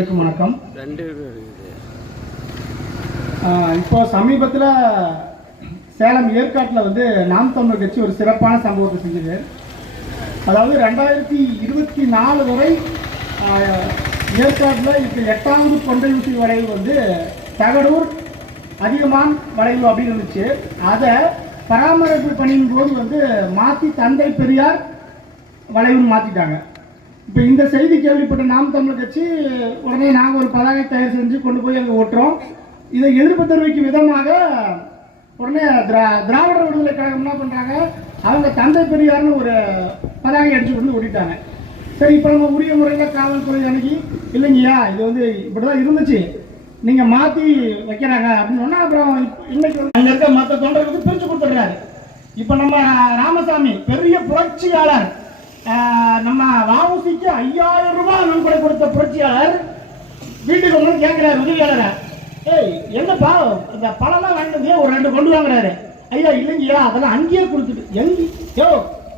வணக்கம். இப்போ சமீபத்தில் சேலம் ஏற்காட்டில் நாம் தமிழர் கட்சி ஒரு சிறப்பான சம்பவத்தை செஞ்சது. அதாவது 2024 வரை ஏற்காட்டில் இப்போ 8வது கொண்டை ஊசி வளைவு தகடூர் அதிகமான வளைவு அப்படின்னு இருந்துச்சு. அதை பராமரிப்பு பணியின் போது மாற்றி தந்தை பெரியார் வளைவுன்னு மாற்றிட்டாங்க. இப்போ இந்த செய்தி கேள்விப்பட்ட நாம் தமிழர் கட்சி உடனே நாங்கள் ஒரு பதாகை தயார் செஞ்சு கொண்டு போய் அங்கே ஓட்டுறோம். இதை எதிர்ப்பு தெரிவிக்கும் விதமாக உடனே திராவிட விடுதலை கழகம் என்ன பண்ணுறாங்க, அவங்க தந்தை பெரியார்னு ஒரு பதாகை அடிச்சு கொண்டு ஓட்டிட்டாங்க. சரி, இப்போ நம்ம உரிய முறையில் காவல்துறை அணுகி இல்லைங்கய்யா இது இப்படி தான் இருந்துச்சு, நீங்கள் மாற்றி வைக்கிறாங்க அப்படின்னு சொன்னால் அப்புறம் இன்னைக்கு அங்கே இருக்க மற்ற தொண்டர்களுக்கு பிரித்து கொடுத்துட்றாரு. இப்போ நம்ம ராமசாமி பெரிய புரட்சியாளர், நம்ம வாவுசிக்கு 5000 ரூபாய் நன்கொடை கொடுத்த புரட்சியாளர் வீட்டுக்கு வந்து கேட்கிறாரு உதவியாளரை, ஏய் என்னப்பா இந்த பழம்லாம் வாங்கினதே ஒரு 2 கொண்டு வாங்குறாரு. ஐயா இல்லைங்கய்யா அதெல்லாம் அங்கேயே கொடுத்துட்டு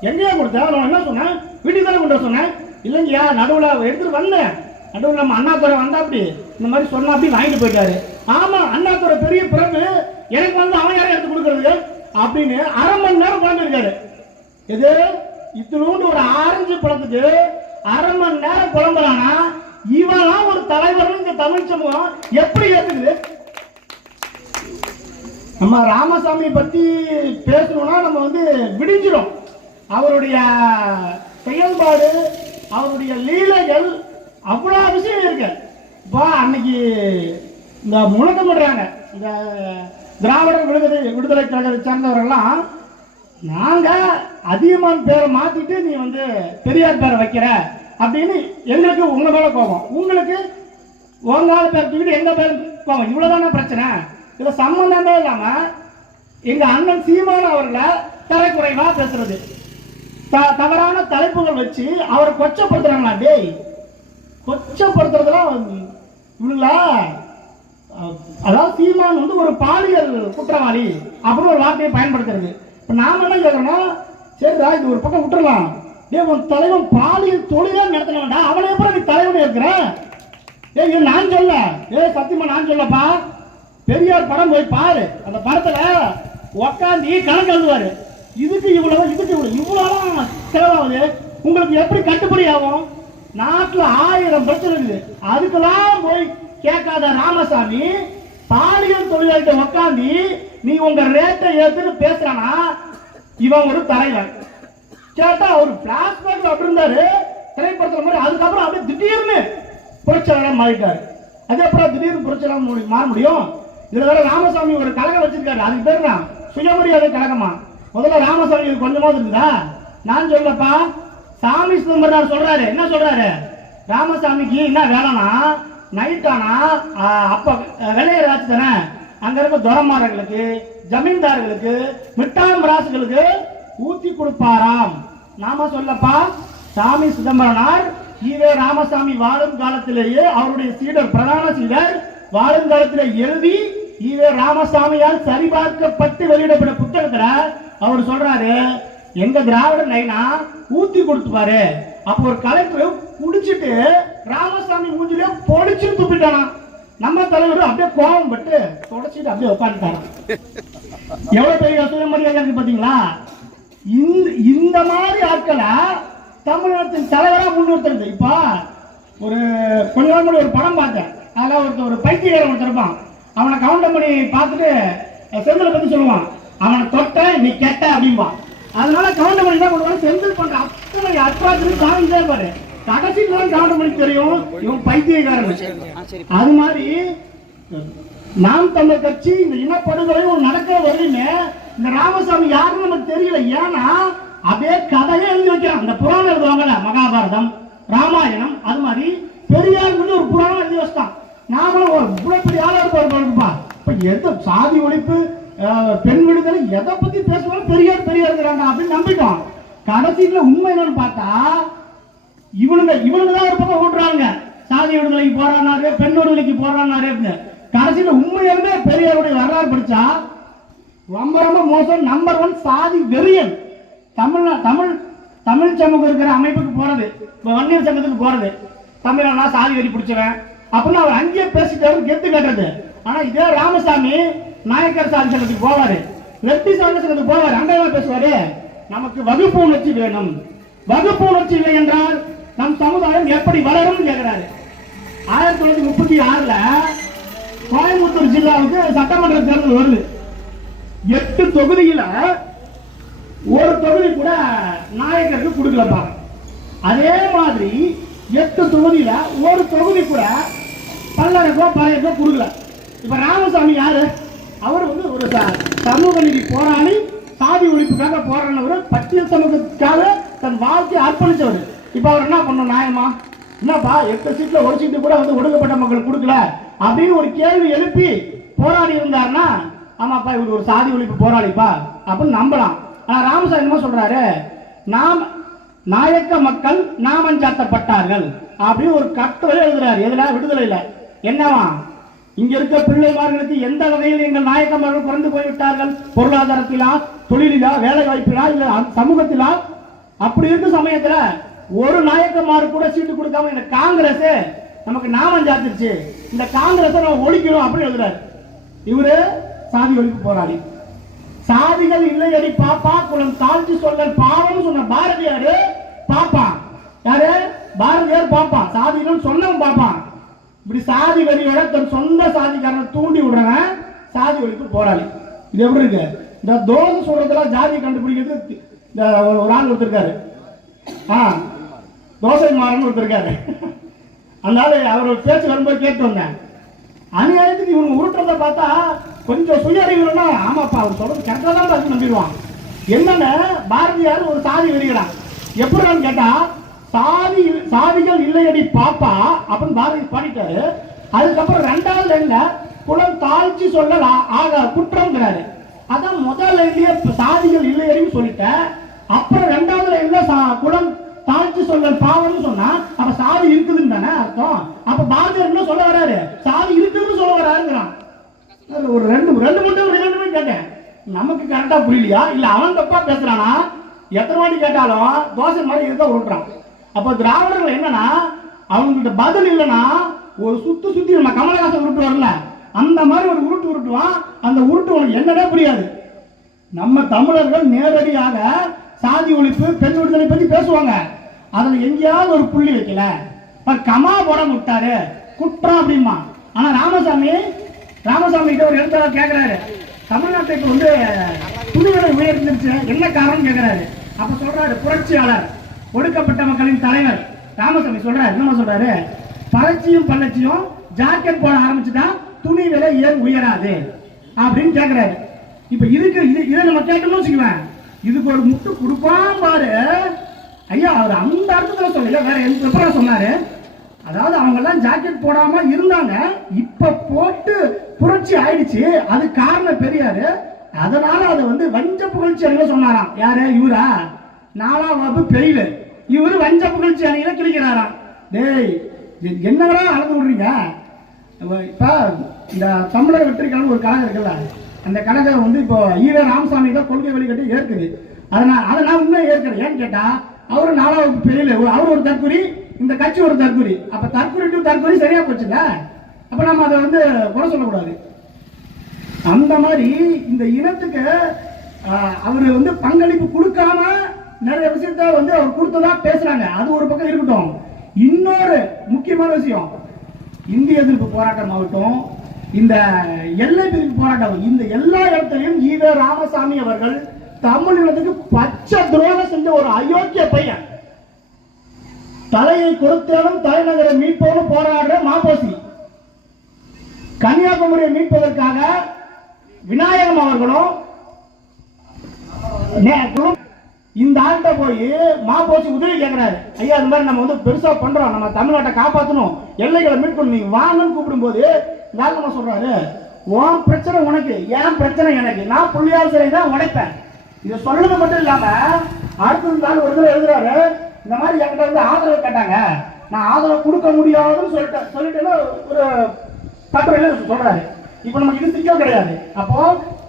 எங்கேயா கொடுத்தா? நான் என்ன சொன்னேன், வீட்டுக்கு தானே கொண்டு வர சொன்னேன். இல்லைங்கய்யா நடுவில் எடுத்துட்டு வந்தேன், நடுவில் நம்ம அண்ணாதுரை வந்தா அப்படி இந்த மாதிரி சொன்னா அப்படி வாங்கிட்டு போயிட்டாரு. ஆமா அண்ணாதுரை பெரிய பிறகு எனக்கு அவன் யாரும் எடுத்து கொடுக்கறது அப்படின்னு 1/2 மணி நேரம் குழம்பிருக்காரு. எது இத்தினூண்டு ஒரு ஆரஞ்சு பழத்துக்கு 1/2 மணி நேரம் புலம்பலானா இவெல்லாம் ஒரு தலைவர் இந்த தமிழ் சமூகம் எப்படி ஏத்துக்குது? நம்ம ராமசாமி பத்தி பேசணும்னா நம்ம விடிஞ்சிடும். அவருடைய செயல்பாடு, அவருடைய லீலைகள் அவ்வளவு விஷயம் இருக்கு. இப்போ அன்னைக்கு இந்த முழக்கம் பண்றாங்க இந்த திராவிடர் விடுதலை கழகத்தை சேர்ந்தவர்கள்லாம், நாங்க அதிகமான பேரை மாத்திட்டு நீ பெரியார் பேரை வைக்கிற அப்படின்னு எங்களுக்கு உங்க மேல கோபம், உங்களுக்கு உங்கால பேர் தூக்கிட்டு எங்க பேர் கோபம், இவ்வளவுதான பிரச்சனை. இதுல சம்பந்தமே இல்லாம எங்க அண்ணன் சீமான அவர்களை தரக்குறைவா பேசுறது, தவறான தலைப்புகள் வச்சு அவரை கொச்சப்படுத்துறாங்களா? டேய் கொச்சப்படுத்துறதுலாம் இவங்களா, அதாவது சீமான் ஒரு பாலியல் குற்றவாளி அப்படின்னு ஒரு வார்த்தையை பயன்படுத்துறது. இப்போ நாம என்ன கேட்கறோம், சரிடா இது ஒரு பக்கம் விட்டுறலாம், உன் தலைவன் பாலியல் தொழிலா நடத்தினா அவனை எப்படி நீ தலைவன் இருக்கிற? நான் சொல்ல சத்தியமா நான் சொல்லப்பா, பெரியார் படம் போய் பாரு, அந்த படத்துல உக்காந்தி கணக்கு எழுதுவாரு, இதுக்கு இவ்வளவு இதுக்கு இவ்வளவு செலவாகுது, உங்களுக்கு எப்படி கட்டுப்படி ஆகும்? நாட்டுல 1000 பிரச்சனை இருக்குது, அதுக்கெல்லாம் போய் கேட்காத ராமசாமி பாலியல் தொழிலாளிகிட்ட உக்காந்தி நீ உங்க ரேட்டை ஏத்துன்னு பேசுறானா இவன் ஒரு தலைவன். கேட்டா ஒரு பிளாஷ்பேக் அப்படி இருந்தாரு திரைப்படத்துல மாதிரி, அதுக்கப்புறம் அப்படியே திடீர்னு புரட்சியாளர் மாறிட்டாரு. அதே அப்புறம் திடீர்னு புரட்சியாளர் மாற முடியும்? இதுல வேற ராமசாமி ஒரு கழகம் வச்சிருக்காரு, அதுக்கு பேர் தான் சுயமரியாதை கழகமா. முதல்ல ராமசாமி கொஞ்சமாவது இருக்குதா? நான் சொல்லப்பா, சாமி சிதம்பரம் சொல்றாரு, என்ன சொல்றாரு, ராமசாமிக்கு என்ன வேலைனா நைட் ஆனா அப்ப வெள்ளையர் ஆச்சு தானே, அங்க இருக்க துரமாரர்களுக்கு ஜமீன்தார்களுக்கு மிட்டாம் ராசுகளுக்கு ஊத்தி கொடுப்பாராம். நாம சொல்லப்பா, சாமி சிதம்பரனார் ஈவே ராமசாமி வாழும் காலத்திலேயே அவருடைய சீடர் பிரதான சீடர் வாழும் காலத்திலே எழுதி ஈவே ராமசாமியால் சரிபார்க்கப்பட்டு வெளியிடப்பட்ட புத்தகத்துல அவர் சொல்றாரு, எங்க திராவிட நைனா ஊத்தி கொடுத்துப்பாரு. அப்போ ஒரு கலெக்டர் குடிச்சிட்டு ராமசாமி மூஞ்சிலே பொடிச்சு துப்பிட்டானா, நம்ம தலைவர் அப்படியே கோபம் பட்டு தொடச்சிட்டு அப்படியே உட்காந்துட்டாராம். எவ்வளவு பெரிய சுயமரியாதை இருக்கு பாத்தீங்களா? இந்த மாதிரி ஆட்களை தமிழகத்தின் தலைவரா முன்னிறுத்துறது. இப்ப ஒரு கொஞ்ச நாள் முன்னாடி ஒரு படம் பார்த்தேன், அதில் ஒரு பைத்தியக்காரன் ஒருத்தர் இருப்பான், அவனை கவுண்டர் பண்ணி பார்த்துட்டு செந்தில் பத்தி சொல்லுவான், அவனை தொட்ட நீ கெட்ட அப்படின்பா. அதனால கவுண்டர் பண்ணி தான் கொண்டு செந்தில் பண்ற அத்தனை அற்றாச்சுன்னு சாமிச்சே பாரு, கடைசிக்கு கவுண்டர் பண்ணி தெரியும் இவன் பைத்தியக்காரன். அது மாதிரி நாம் தமிழர் கட்சி இந்த இனப்படுகொலை நடக்கிற வரையுமே இந்த ராமசாமி யாருன்னு நமக்கு தெரியல. ஏன்னா அப்படியே கதையே எழுதி வைக்கிறான். அந்த புராணம் எழுதுவாங்கல்ல, மகாபாரதம் ராமாயணம், அது மாதிரி பெரியார் ஒரு புராணம் எழுதி வச்சுட்டான். நாமளும் ஒரு புலப்படி ஆளர் இருப்பா. இப்ப எந்த சாதி ஒழிப்பு பெண் விடுதலை எதை பத்தி பேசுவாலும் பெரியார் இருக்கிறாங்க அப்படின்னு நம்பிட்டோம். கடைசியில உண்மை என்னன்னு பார்த்தா இவனுங்க தான் ஒரு பக்கம் ஓட்டுறாங்க, சாதி விடுதலைக்கு போறானாரு, பெண் விடுதலைக்கு போறானாரு. கடைசியில உண்மையாலுமே பெரியாருடைய வரலாறு படிச்சா ரொம்ப ரொம்ப மோசம். நம்பர் 1 சாதி வெறியன். தமிழ் சமூகம் இருக்கிற அமைப்புக்கு போறது, வன்னியர் சங்கத்துக்கு போறது, தமிழனா சாதி வெறி பிடிச்சவன், அப்படின்னு அவர் அங்கேயே பேசிட்டாரு, கெத்து கட்டுறது. ஆனா இதே ராமசாமி நாயக்கர் சாதி சங்கத்துக்கு போவாரு, ரெட்டி சாதி சங்கத்துக்கு போவாரு, அங்கே பேசுவாரு, நமக்கு வகுப்பு உணர்ச்சி வேணும், வகுப்பு உணர்ச்சி இல்லை என்றால் நம் சமுதாயம் எப்படி வளரும் கேட்கிறாரு. 1936 கோயம்புத்தூர் ஜில்லாவுக்கு சட்டமன்ற தேர்தல் வருது. 8 தொகுதியில ஒரு தொகுதி கூட நாயக்கருக்கு கொடுக்கலப்பா. அதே மாதிரி 8 தொகுதியில ஒரு தொகுதி கூட பல்லருக்கோ பழையக்கோ கொடுக்கல. இப்ப ராமசாமி யாரு? அவர் வந்து ஒரு சமூக நீதி போராளி, சாதி ஒழிப்புக்காக போராடினவர், பட்டியல் சமூகத்துக்காக தன் வாழ்க்கையை அர்ப்பணிச்சவர். இப்ப அவர் என்ன பண்ண நியாயமா? என்னப்பா 8 சீட்ல ஒரு சீட்டு கூட வந்து ஒடுக்கப்பட்ட மக்கள் கொடுக்கல அப்படின்னு ஒரு கேள்வி எழுப்பி போராடி இருந்தாருன்னா, ஆமாப்பா இவர் ஒரு சாதி ஒழிப்பு போராளிப்பா அப்படின்னு நம்பலாம். ஆனா ராமசாமி என்ன சொல்றாரு? நாம் நாயக்க மக்கள் நாமஞ்சாத்தப்பட்டார்கள் அப்படின்னு ஒரு கட்டுரை எழுதுறாரு. எதுல? விடுதலையில. என்னவா? இங்க இருக்க பிள்ளைமார்களுக்கு எந்த வகையில் எங்கள் நாயக்க மக்கள் குறைந்து போய்விட்டார்கள், பொருளாதாரத்திலா, தொழிலா, வேலை வாய்ப்பிலா, இல்ல சமூகத்திலா? அப்படி இருக்க சமயத்துல ஒரு நாயக்கமாறு கூட சீட்டு கொடுக்காம இந்த காங்கிரஸ் நமக்கு நாமஞ்சாத்திருச்சு, இந்த காங்கிரஸை நம்ம ஒழிக்கணும் அப்படின்னு எழுதுறாரு. இவரு சாதி ஒழிப்பு போராளி. சாதிகள் இல்லையடி பாப்பா, குலம் தாழ்த்தி சொல்லல் பாவம் சொன்ன பாரதியாரு பாப்பான். யாரு? பாரதியார் பாப்பான். சாதிகள் சொன்னவன் பாப்பான். இப்படி சாதி வரியோட தன் சொந்த சாதிக்காரனை தூண்டி விடுறவன் சாதி ஒழிப்பு போராளி. இது எப்படி இருக்கு? இந்த தோசை சொல்றதெல்லாம் ஜாதி கண்டுபிடிக்கிறது இந்த ஒரு ஆள் ஒருத்தருக்காரு, தோசை மாறன் ஒருத்தருக்காரு. அதனால அவர் பேச்சு வரும்போது கேட்டு வந்தேன். அநியாயத்துக்கு இவங்க உருட்டுறத பார்த்தா கொஞ்சம் சுய அறிவுனா, ஆமாப்பா அவர் சொல்றது கரெக்டாக தான் இருக்கு நம்பிடுவான். என்னன்னு பாரதியார் ஒரு சாதி வெளியிடான். எப்படின்னு கேட்டா, சாதிகள் இல்லையடி பாப்பா அப்படின்னு பாரதி பாடிட்டாரு. அதுக்கப்புறம் 2வது லைன்ல குலம் தாழ்ச்சி சொல்ல ஆக குற்றம்ங்கிறாரு. அதான் முதல் லைன்லயே சாதிகள் இல்லையடின்னு சொல்லிட்டேன். அப்புறம் 2வது லைன்ல குலம் தாழ்ச்சி சொல்லல் பாவம்னு சொன்னா அப்ப சாதி இருக்குதுன்னு தானே அர்த்தம். அப்ப பாரதியார் என்ன சொல்ல வராரு? சாதி இருக்குதுன்னு சொல்ல வராருங்கிறான். ஒரு ரெண்டு மட்டும் கேட்டேன், நமக்கு கரெக்டா புரியலையா இல்ல அவன் தப்பா பேசுறானா? எத்தனை வாட்டி கேட்டாலும் தோசை மாதிரி இருக்க உருட்டுறான். அப்ப திராவிடர்கள் என்னன்னா, அவங்கள்ட்ட பதில் இல்லைன்னா ஒரு சுத்தி நம்ம கமலஹாசன் உருட்டு வரல, அந்த மாதிரி ஒரு உருட்டு உருட்டுவான். அந்த உருட்டு உனக்கு என்னடா புரியாது. நம்ம தமிழர்கள் நேரடியாக சாதி ஒழிப்பு, பெண் விடுதலை பத்தி பேசுவாங்க. அதுல எங்கேயாவது ஒரு புள்ளி வைக்கல, கமா போட விட்டாரு குற்றம் அப்படிமா. ஆனா ராமசாமி கிட்ட ஒரு எழுத்தாளர் கேட்கிறாரு, தமிழ்நாட்டுக்கு வந்து துணிவிலை உயர்ந்துருச்சு, என்ன காரணம் கேட்கிறாரு. அப்ப சொல்றாரு, புரட்சியாளர், ஒடுக்கப்பட்ட மக்களின் தலைவர் ராமசாமி சொல்றாரு. என்ன சொல்றாரு? பறச்சியும் பள்ளச்சியும் ஜாக்கெட் போட ஆரம்பிச்சுதான் துணி விலை ஏன் உயராது அப்படின்னு கேட்கிறாரு. இப்ப இதுக்கு இதை நம்ம கேட்கணும்னு வச்சுக்குவேன், இதுக்கு ஒரு முட்டு கொடுப்பான் பாரு ஐயா. அவர் அந்த அர்த்தத்துல சொல்லல, வேற எப்படி சொன்னாரு? அதாவது அவங்க எல்லாம் ஜாக்கெட் போடாம இருந்தாங்க, இப்ப போட்டு புரட்சி ஆயிடுச்சு, அது காரணம் பெரியாரு, அதனால அதை வந்து வஞ்ச புகழ்ச்சி அணியில சொன்னாராம். யாரு? இவரா? 4ஆம் வகுப்பு பெரியல இவரு வஞ்ச புகழ்ச்சி அணியில கிழிக்கிறாராம். டேய் என்னங்களா அளந்து விடுறீங்க? இப்ப இந்த தமிழக வெற்றி கழகம் ஒரு கழகம் இருக்குல்ல, அந்த கழகம் வந்து இப்போ ஈவே ராமசாமி தான் கொள்கை வெளிக்கட்டு ஏற்குது. அதை நான் உண்மையை ஏற்கிறேன். ஏன்னு கேட்டா, அவரு 4ஆம் வகுப்பு பெரியல, அவர் ஒரு தற்கொலை, இந்த கட்சி ஒரு தற்கொலை. அப்ப தற்கொலை டு தற்கொலை சரியா போச்சுங்க. அப்ப நம்ம அதை வந்து குறை சொல்லக்கூடாது. அந்த மாதிரி இந்த இனத்துக்கு அவர் வந்து பங்களிப்பு கொடுக்காம நிறைய விஷயத்த வந்து அவர் கொடுத்ததா பேசுறாங்க. அது ஒரு பக்கம் இருக்கட்டும். இன்னொரு முக்கியமான விஷயம், இந்திய எதிர்ப்பு போராட்டம் ஆகட்டும், இந்த எல்லை பிரிப்பு போராட்டம், இந்த எல்லா இடத்திலையும் ஈவே ராமசாமி அவர்கள் தமிழினத்துக்கு பச்சை துரோகம் செஞ்ச ஒரு அயோக்கிய பையன். தலையை கொடுத்தாலும் தலைநகரை மீட்போன்னு போராடுற மாப்போசி, கன்னியாகுமரியை மீட்பதற்காக விநாயகம் அவர்களும் இந்த ஆள்கிட்ட போய் மாப்போசி உதவி கேட்கிறாரு. ஐயா இந்த மாதிரி நம்ம வந்து பெருசா பண்றோம், நம்ம தமிழ்நாட்டை காப்பாற்றணும், எல்லைகளை மீட்கணும், நீங்க வாங்கன்னு கூப்பிடும் போது நம்ம சொல்றாரு, உன் பிரச்சனை உனக்கு, என் பிரச்சனை எனக்கு, நான் புள்ளியால் சிலை தான் உடைப்பேன். இதை சொல்றது மட்டும் இல்லாம அடுத்த நாள் ஒரு தடவை எழுதுறாரு, இந்த மாதிரி என்கிட்ட வந்து ஆதரவு கேட்டாங்க, நான் ஆதரவு கொடுக்க முடியாதுன்னு சொல்லிட்டு ஒரு கட்டுரையில சொல்றாரு. இப்ப நமக்கு இது சிக்கல் கிடையாது. அப்போ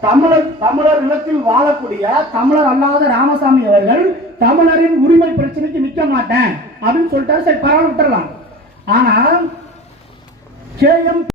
தமிழர் நிலத்தில் வாழக்கூடிய தமிழர் அல்லாத ராமசாமி அவர்கள் தமிழரின் உரிமை பிரச்சனைக்கு நிக்க மாட்டேன் அப்படின்னு சொல்லிட்டாரு. சரி பரவாயில்ல விட்டுறலாம். ஆனா KM